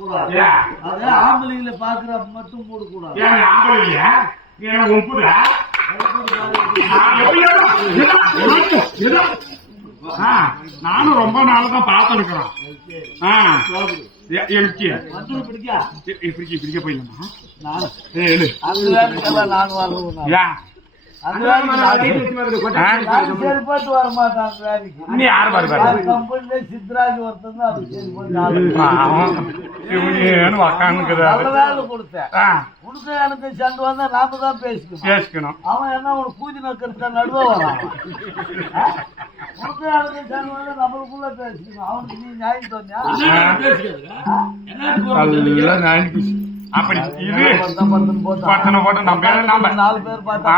போடக்கூடாது. அது ஆம்பளைங்களை பாக்குற மட்டும் போடக்கூடாது. நானும் ரொம்ப நாள் தான் பார்த்துருக்கிறேன். பிடிக்க போயிடலாமா? நான் வரலாம். அந்த சரிப்பட்டு வர மாட்டான் வேலைக்கு. யாரு கம்பெனில சித்ராஜ் ஒருத்தன் தான் வேலை கொடுத்தேன். உனக்கு எனக்கு சண்டை வந்தா நாம தான் பேசிக்கணும். அவன் என்ன உனக்கு பூஜை நக்கிறதுக்கு நடுவா வரான். உனக்கு எனக்கு சண்டை வந்தா நம்மளுக்குள்ள பேசிக்கணும். அவனுக்கு நீ நியாயம் சொன்னியா? அப்படி இது பத்தனை போட்டு நம்ம 4 பேர் பார்த்தா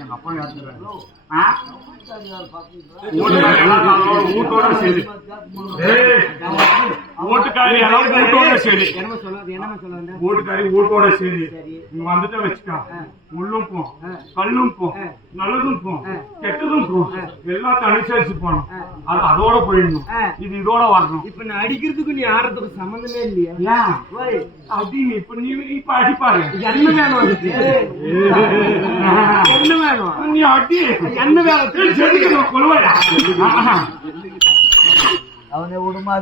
எங்க அப்பா வீட்டோட சரி ஓட்டுக்காரி வீட்டோட சரி ஓட்டுக்காரி வீட்டோட சரி நீங்க வந்துட்டு வச்சுக்கா. முள்ளும் போ கல்லும் போ நல்லதும் போ கெட்டதும் போ எல்லாத்தையும் அனுசரிச்சு போகணும். அது அதோட போயிடணும். இது இதோட வரணும். இப்ப நான் அடிக்கிறதுக்கு நீ ஆடுறதுக்கு சம்பந்தமே இல்லையா? அடி இப்ப நீ இப்ப அடிப்பாரு. என்ன வேணும் அதுக்கு? என்ன வேணும்? நீ அடி என்ன வேணும்? கொள்வாயா? அவனை விடுமா?